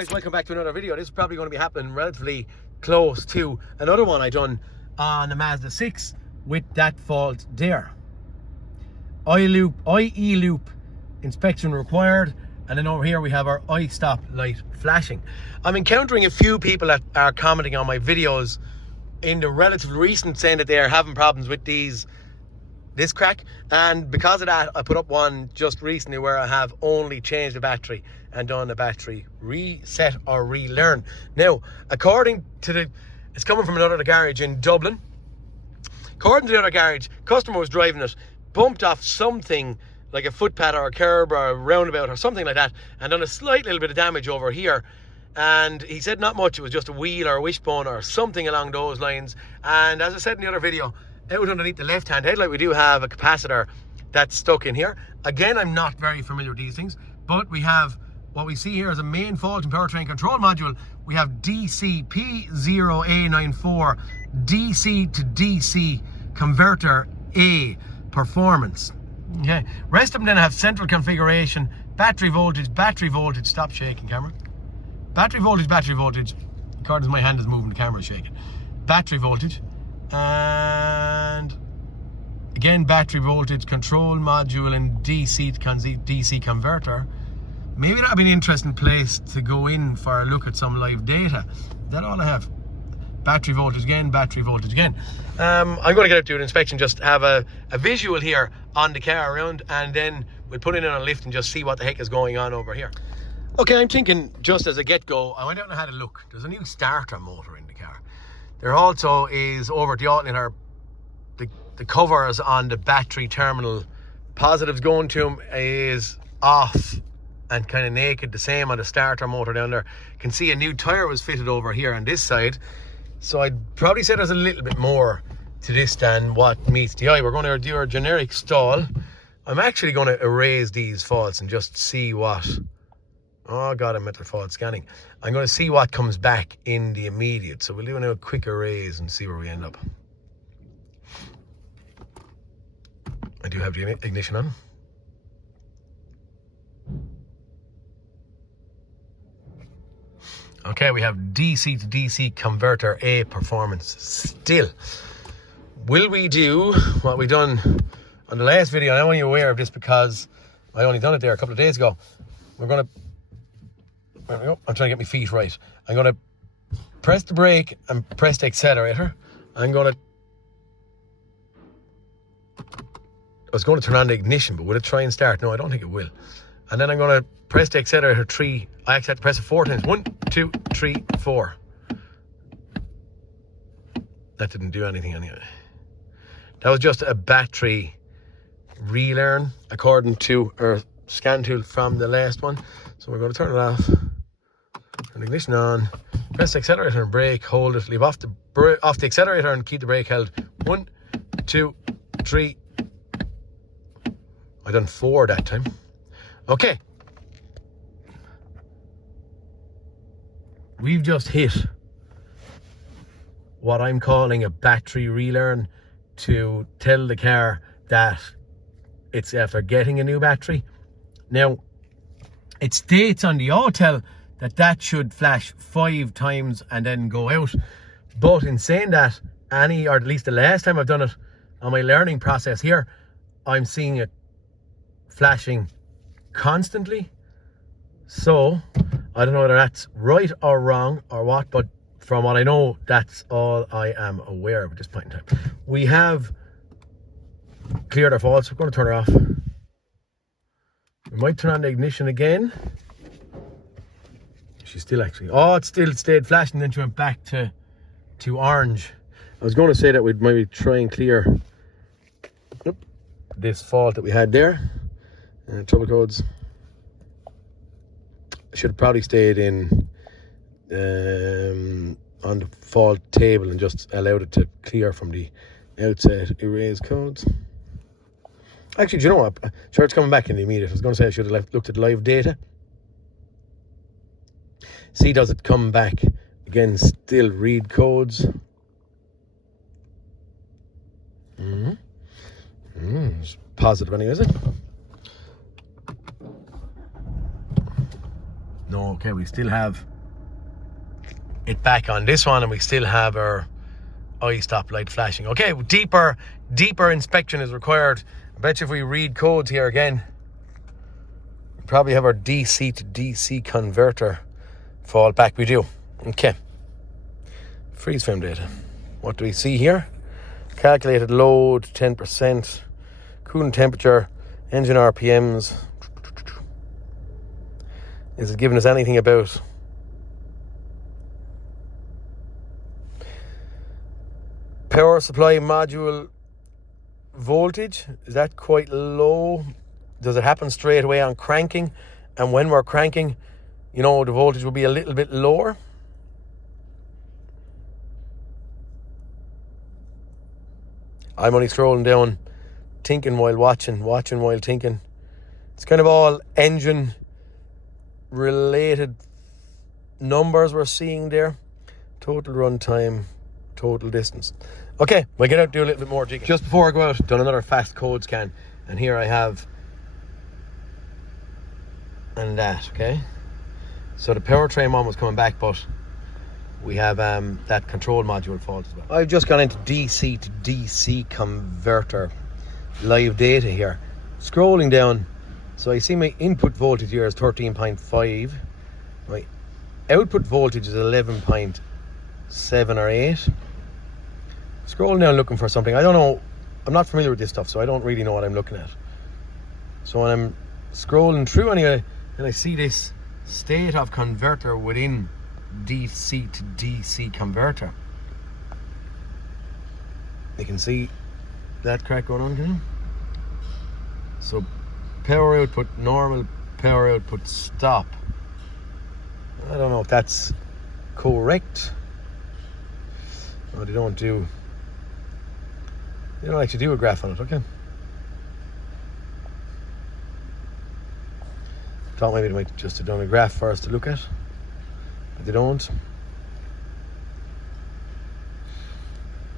guys, welcome back to another video. This is probably going to be happening relatively close to another one I done on the Mazda 6 with that fault there. i-eloop inspection required, and then over here we have our i-stop light flashing. I'm encountering a few people that are commenting on my videos in the relatively recent, saying that they are having problems with this crack, and because of that I put up one just recently where I have only changed the battery and done a battery reset or relearn. Now, according to it's coming from another garage in Dublin. According to the other garage, customer was driving it, bumped off something like a footpath or a curb or a roundabout or something like that, and done a slight little bit of damage over here. And he said not much, it was just a wheel or a wishbone or something along those lines. And as I said in the other video, out underneath the left hand headlight we do have a capacitor that's stuck in here. Again, I'm not very familiar with these things, but we have what we see here is a main fault in powertrain control module. We have DC P0A94 DC to DC converter A performance. Okay, rest of them then have central configuration, battery voltage, stop shaking camera. Battery voltage, according to my hand is moving, the camera is shaking. Battery voltage, and again battery voltage, control module, and DC to DC converter. Maybe that'd be an interesting place to go in for a look at some live data. Is that all I have? Battery voltage again, battery voltage again. I'm going to get out to an inspection, just have a visual here on the car around, and then we'll put it in on a lift and just see what the heck is going on over here. Okay, I'm thinking just as a get-go, I went out and had a look. There's a new starter motor in the car. There also is over the alternator, the covers on the battery terminal positives going to them is off and kind of naked. The same on the starter motor down there. You can see a new tire was fitted over here on this side. So I'd probably say there's a little bit more to this than what meets the eye. We're going to do our generic stall. I'm actually going to erase these faults and just see what... Oh God, I'm at the fault scanning. I'm going to see what comes back in the immediate. So we'll do a quick erase and see where we end up. I do have the ignition on. Okay, we have DC to DC converter A performance still. Will we do what we done on the last video? I'm only aware of this because I only done it there a couple of days ago. We're going to... There we go. I'm trying to get my feet right. I'm going to press the brake and press the accelerator. I'm going to... I was going to turn on the ignition, but will it try and start? No, I don't think it will. And then I'm going to press the accelerator I actually had to press it 4 times. 1, 2, 3, 4. That didn't do anything anyway. That was just a battery relearn according to our scan tool from the last one. So we're going to turn it off. Turn the ignition on. Press the accelerator and brake. Hold it. Leave off the accelerator and keep the brake held. 1, 2, 3. I done 4 that time. Okay. We've just hit what I'm calling a battery relearn to tell the car that it's after getting a new battery. Now, it states on the auto that should flash 5 times and then go out. But in saying that, or at least the last time I've done it on my learning process here, I'm seeing it flashing constantly. So I don't know whether that's right or wrong or what, but from what I know, that's all I am aware of at this point in time. We have cleared our faults. We're going to turn her off. We might turn on the ignition again. She's still actually... Oh, it still stayed flashing, then she went back to orange. I was going to say that we'd maybe try and clear this fault that we had there. Trouble codes. Should have probably stayed in on the fault table and just allowed it to clear from the outset. Erase codes. Actually, do you know what? Sure, it's coming back in the immediate. I was going to say I should have looked at live data. See, does it come back? Again, still read codes. It's positive anyway, is it? No, okay, we still have it back on this one, and we still have our i-stop light flashing. Okay, deeper inspection is required. I bet you if we read codes here again, we probably have our DC to DC converter fault back. We do. Okay. Freeze frame data. What do we see here? Calculated load 10%, coolant temperature, engine RPMs. Is it giving us anything about power supply module voltage? Is that quite low? Does it happen straight away on cranking? And when we're cranking, you know, the voltage will be a little bit lower. I'm only scrolling down, thinking while watching while thinking. It's kind of all engine related numbers we're seeing there. Total runtime, total distance. Okay, we'll get out, do a little bit more jigging. Just before I go out, done another fast code scan, and here I have and that. Okay, so the powertrain one was coming back, but we have that control module fault as well. I've just gone into DC to DC converter live data here, scrolling down. So I see my input voltage here is 13.5. My output voltage is 11.7 or 8. Scrolling down looking for something. I don't know. I'm not familiar with this stuff, so I don't really know what I'm looking at. So when I'm scrolling through anyway, and I see this state of converter within DC to DC converter. You can see that crack going on, can you? So power output normal, power output stop. I don't know if that's correct. No, they don't actually do a graph on it. Okay. Thought maybe they might just have done a graph for us to look at, but they don't.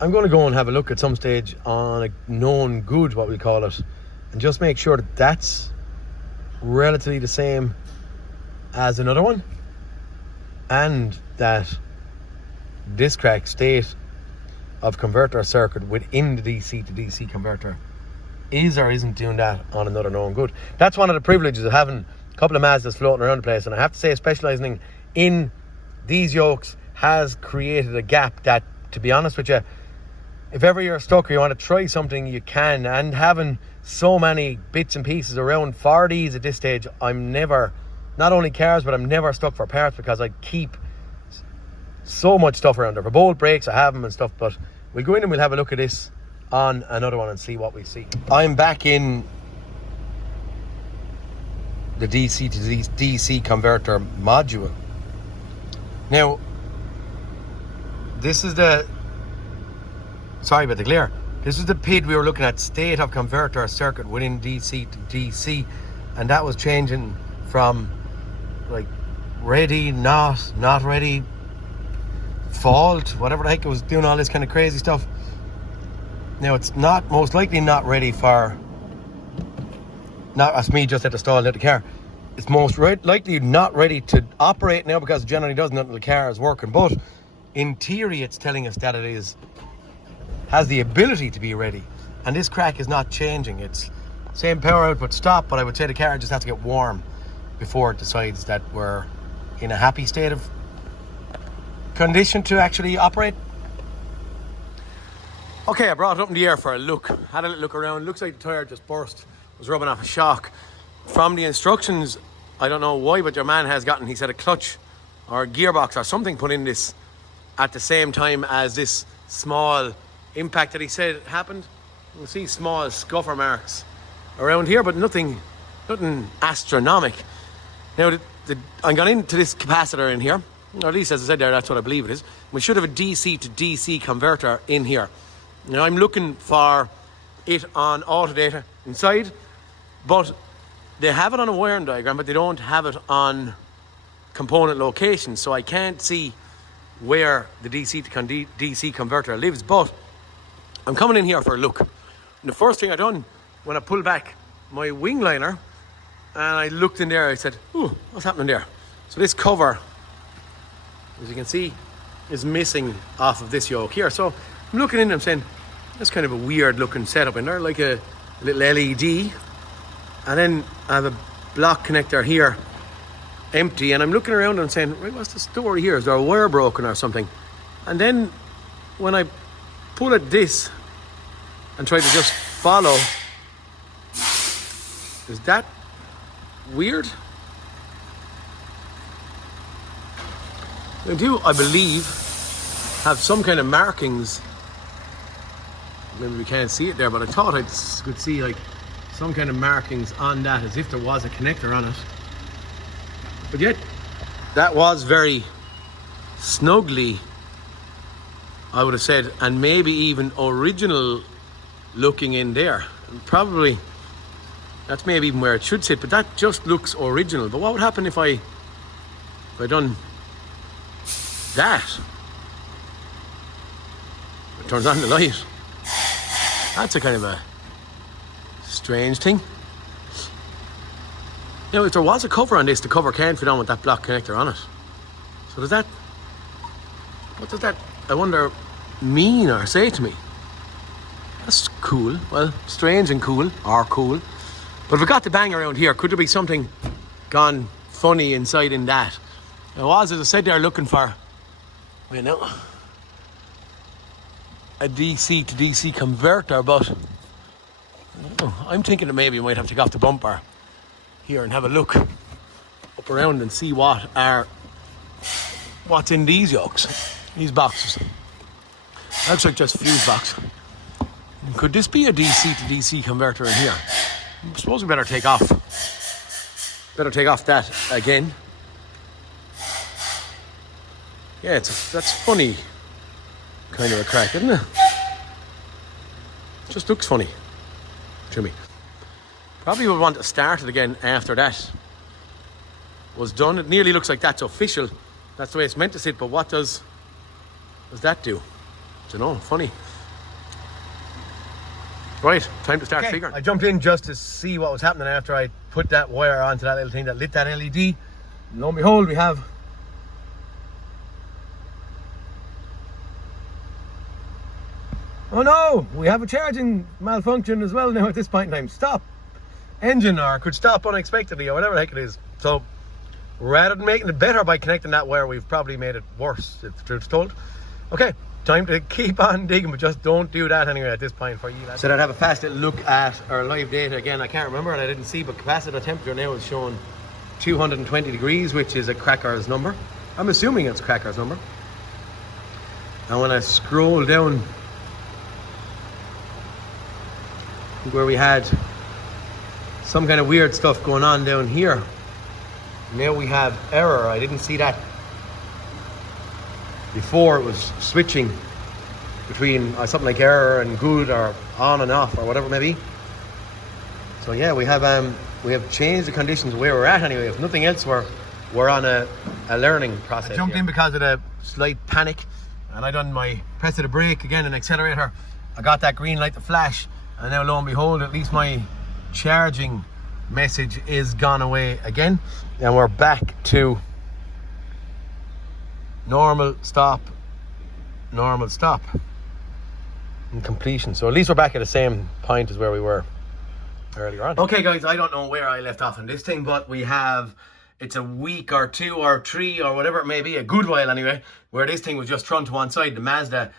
I'm going to go and have a look at some stage on a known good, what we call it, and just make sure that that's relatively the same as another one, and that this crack state of converter circuit within the DC to DC converter is or isn't doing that on another known good. That's one of the privileges of having a couple of Mazdas floating around the place, and I have to say, specializing in these yokes has created a gap that, to be honest with you, if ever you're stuck or you want to try something, you can. And having so many bits and pieces around for these at this stage, I'm never, not only cars, but I'm never stuck for parts, because I keep so much stuff around there. For bolt brakes, I have them and stuff, but we'll go in and we'll have a look at this on another one and see what we see. I'm back in the DC to DC converter module. Now, this is the, sorry about the glare, this is the PID we were looking at, state of converter circuit within DC to DC, and that was changing from like ready, not ready, fault, whatever the heck, it was doing all this kind of crazy stuff. Now it's not, most likely not ready for, not as me just at the stall at the car, it's most likely not ready to operate now, because it generally doesn't until the car is working. But in theory, it's telling us that it has the ability to be ready, and this crack is not changing. It's same power output stop, but I would say the car just has to get warm before it decides that we're in a happy state of condition to actually operate. Okay, I brought it up in the air for a look, had a little look around. Looks like the tire just burst, was rubbing off a shock. From the instructions, I don't know why, but your man has gotten, he said, a clutch or a gearbox or something put in this at the same time as this small impact that he said happened. You can see small scuffer marks around here, but nothing astronomical. Now, I'm going into this capacitor in here, or at least as I said there, that's what I believe it is. We should have a DC to DC converter in here. Now, I'm looking for it on Autodata inside, but they have it on a wiring diagram, but they don't have it on component location, so I can't see where the DC to DC converter lives. But I'm coming in here for a look. And the first thing I done when I pulled back my wing liner and I looked in there, I said, "Ooh, what's happening there?" So this cover, as you can see, is missing off of this yoke here. So I'm looking in and I'm saying, that's kind of a weird looking setup in there, like a little LED. And then I have a block connector here, empty. And I'm looking around and I'm saying, right, what's the story here? Is there a wire broken or something? And then when I pull at this and try to just follow, is that weird? They do, I believe, have some kind of markings. Maybe we can't see it there, but I thought I could see like some kind of markings on that, as if there was a connector on it. But yet, that was very snugly, I would have said, and maybe even original looking in there. And probably, that's maybe even where it should sit, but that just looks original. But what would happen if I done that? It turns on the light. That's a kind of a strange thing. Now, if there was a cover on this, the cover can't fit on with that block connector on it. So does that, what does that, I wonder, mean or say to me? That's cool. Well, strange and cool, or cool. But if we got the bang around here, could there be something gone funny inside in that? I was, as I said there, looking for, wait now, a DC to DC converter, but I'm thinking that maybe we might have to go off the bumper here and have a look up around and see what's in these yokes, these boxes. Looks like just fuse box. Could this be a DC to DC converter in here? I suppose we better take off that again. Yeah, that's funny kind of a crack, isn't it? Just looks funny to me. Probably would want to start it again after that was done. It nearly looks like that's official. That's the way it's meant to sit, but what does that do? I don't know, funny. Right, time to start figuring. I jumped in just to see what was happening after I put that wire onto that little thing that lit that LED. And lo and behold, we have oh no, we have a charging malfunction as well now at this point in time. Stop engine, or could stop unexpectedly, or whatever the heck it is. So rather than making it better by connecting that wire, we've probably made it worse, if the truth's told. Okay, time to keep on digging, but just don't do that anyway at this point for you lads. So I'd have a fast little look at our live data again. I can't remember and I didn't see, but capacitor temperature now is showing 220 degrees, which is a cracker's number. I'm assuming it's a cracker's number. And when I scroll down where we had some kind of weird stuff going on down here, now we have error. I didn't see that before. It was switching between something like error and good, or on and off, or whatever it may be. So yeah, we have changed the conditions where we're at anyway. If nothing else, we're on a learning process. I jumped in because of the slight panic, and I done my press of the brake again and accelerator. I got that green light to flash, and now lo and behold, at least my charging message is gone away again, and we're back to normal stop and completion. So at least we're back at the same point as where we were earlier on. Okay guys, I don't know where I left off on this thing, but it's a week or two or three or whatever it may be, a good while anyway, where this thing was just thrown to one side, the Mazda,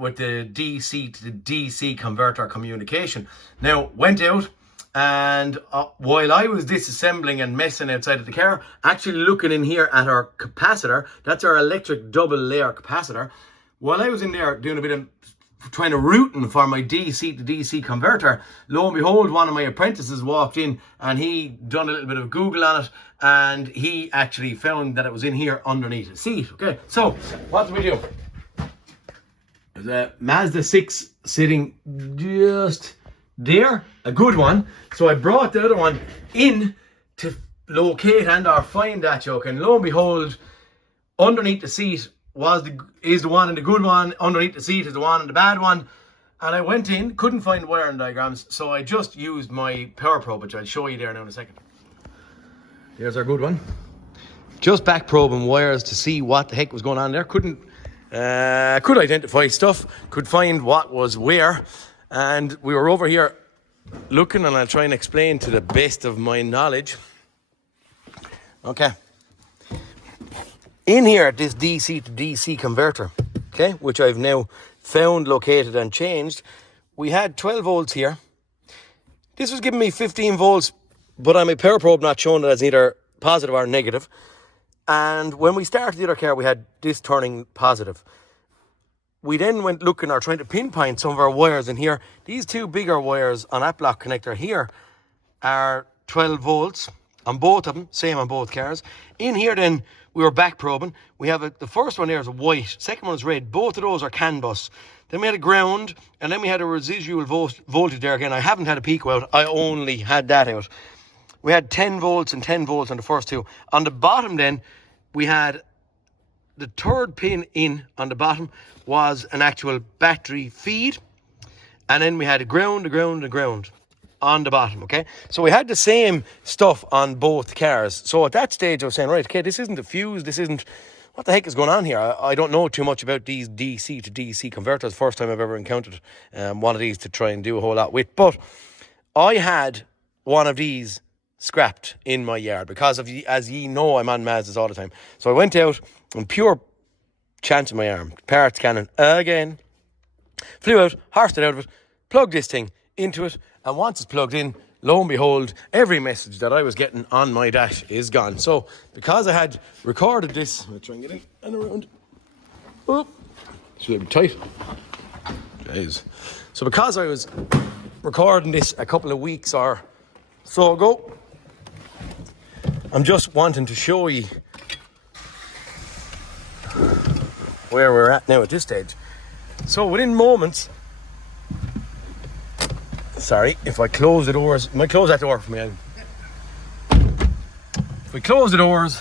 with the DC to the DC converter communication. Now, went out, and while I was disassembling and messing outside of the car, actually looking in here at our capacitor, that's our electric double layer capacitor, while I was in there doing a bit of trying to routing for my DC to DC converter, lo and behold, one of my apprentices walked in and he done a little bit of Google on it, and he actually found that it was in here underneath the seat. Okay, so what do we do? There's a Mazda 6 sitting just there, a good one. So I brought the other one in to locate and or find that yoke, and lo and behold, underneath the seat is the one, and the good one underneath the seat is the one and the bad one. And I went in, couldn't find wiring diagrams, so I just used my power probe, which I'll show you there now in a second. Here's our good one. Just back probing wires to see what the heck was going on there. Could identify stuff, could find what was where, and we were over here looking, and I'll try and explain to the best of my knowledge. Okay. In here, this DC to DC converter, okay, which I've now found, located and changed, we had 12 volts here. This was giving me 15 volts, but on my power probe not showing it as either positive or negative. And when we started the other car, we had this turning positive. We then went looking or trying to pinpoint some of our wires in here. These two bigger wires on that block connector here are 12 volts on both of them, same on both cars. In here then, we were back probing. We have the first one there is a white, second one is red. Both of those are CAN bus. Then we had a ground, and then we had a residual voltage there again. I haven't had a peak out, I only had that out. We had 10 volts and 10 volts on the first two. On the bottom then, we had the third pin in on the bottom was an actual battery feed. And then we had a ground on the bottom, okay? So we had the same stuff on both cars. So at that stage I was saying, right, okay, this isn't a fuse, this isn't, what the heck is going on here? I don't know too much about these DC to DC converters. First time I've ever encountered one of these to try and do a whole lot with. But I had one of these scrapped in my yard because of, as ye know, I'm on Mazdas all the time. So I went out and pure chance in my arm, parts cannon again, flew out, horsed it out of it, plugged this thing into it, and once it's plugged in, lo and behold, every message that I was getting on my dash is gone. So because I had recorded this, I'll try and get in and around. Oh, it's a little bit tight. Jeez. So because I was recording this a couple of weeks or so ago, I'm just wanting to show you where we're at now at this stage. So within moments, sorry, if I close the doors, might close that door for me. If we close the doors,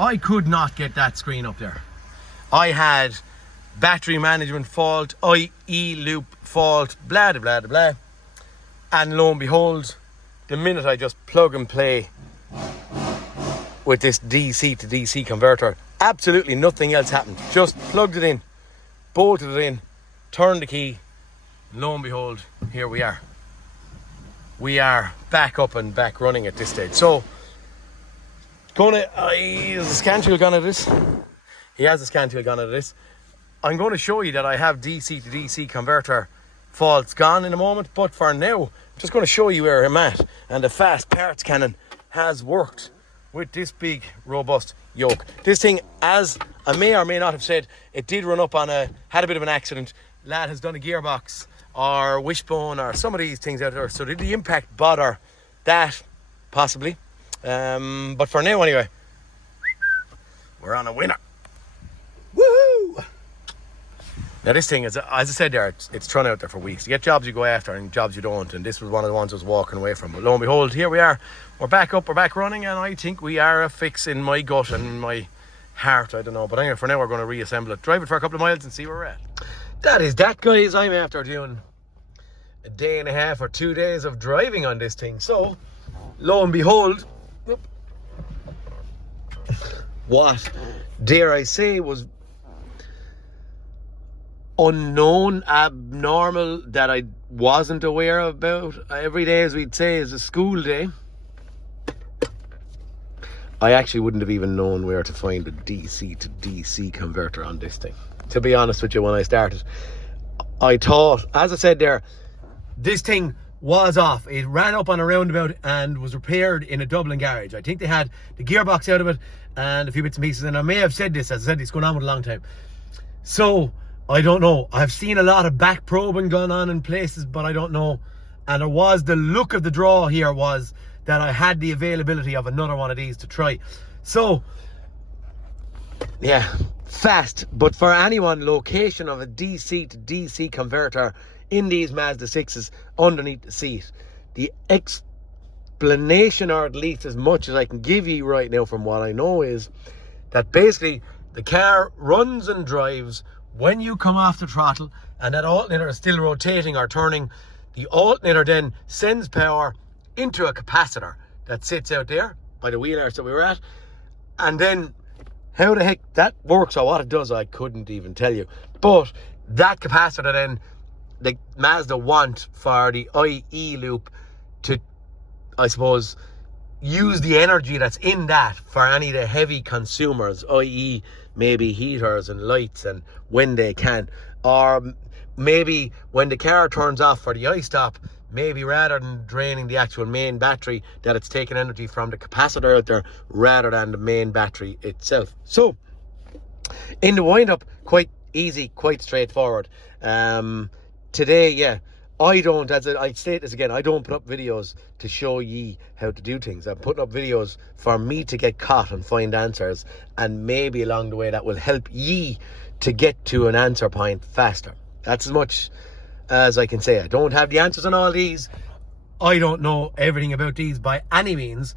I could not get that screen up there. I had battery management fault, i-eloop fault, blah, blah, blah, blah. And lo and behold, the minute I just plug and play with this DC to DC converter, absolutely nothing else happened. Just plugged it in, bolted it in, turned the key, lo and behold, here we are. We are back up and back running at this stage. So, is the scan tool gone at this? He has the scan tool gone at this. I'm going to show you that I have DC to DC converter faults gone in a moment, but for now, I'm just going to show you where I'm at. And the fast parts cannon has worked with this big, robust yoke. This thing, as I may or may not have said, it did run up on had a bit of an accident. Lad has done a gearbox or wishbone or some of these things out there. So did the impact bother that? Possibly. But for now anyway, we're on a winner. Woohoo! Now this thing is, as I said there, it's thrown out there for weeks. You get jobs you go after and jobs you don't, and this was one of the ones I was walking away from. But lo and behold, here we are. We're back up, we're back running, and I think we are a fix in my gut and my heart, I don't know. But anyway, for now we're going to reassemble it, drive it for a couple of miles and see where we're at. That is that, guys. I'm after doing a day and a half or 2 days of driving on this thing. So, lo and behold, what, dare I say, was unknown, abnormal, that I wasn't aware about. Every day, as we'd say, is a school day. I actually wouldn't have even known where to find a DC to DC converter on this thing, to be honest with you. When I started, I thought, as I said there, this thing was off. It ran up on a roundabout and was repaired in a Dublin garage. I think they had the gearbox out of it and a few bits and pieces, and I may have said this, as I said, it's going on with a long time. So I don't know. I've seen a lot of back probing going on in places, but I don't know. And it was, the look of the draw here was that I had the availability of another one of these to try. So, yeah, fast. But for anyone, location of a DC to DC converter in these Mazda 6s underneath the seat. The explanation, or at least as much as I can give you right now from what I know, is that basically the car runs and drives when you come off the throttle and that alternator is still rotating or turning. The alternator then sends power into a capacitor that sits out there by the wheel arch that we were at, And then how the heck that works or what it does, I couldn't even tell you. But that capacitor then, the Mazda want for the i-eloop to, I suppose, use the energy that's in that for any of the heavy consumers, i.e. maybe heaters and lights and when they can. Or maybe when the car turns off for the i-stop, maybe rather than draining the actual main battery, that it's taking energy from the capacitor out there rather than the main battery itself. So in the wind-up, quite easy, quite straightforward. Today, yeah, I don't, as I state this again, I don't put up videos to show ye how to do things. I'm putting up videos for me to get caught and find answers, and maybe along the way that will help ye to get to an answer point faster. That's as much as I can say. I don't have the answers on all these. I don't know everything about these by any means.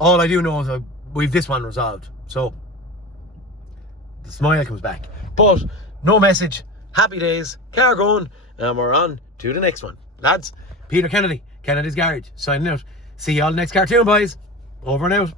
All I do know is we've this one resolved. So the smile comes back. But no message. Happy days. Car going. And we're on to the next one. Lads, Peter Kennedy, Kennedy's Garage, signing out. See you all next cartoon, boys. Over and out.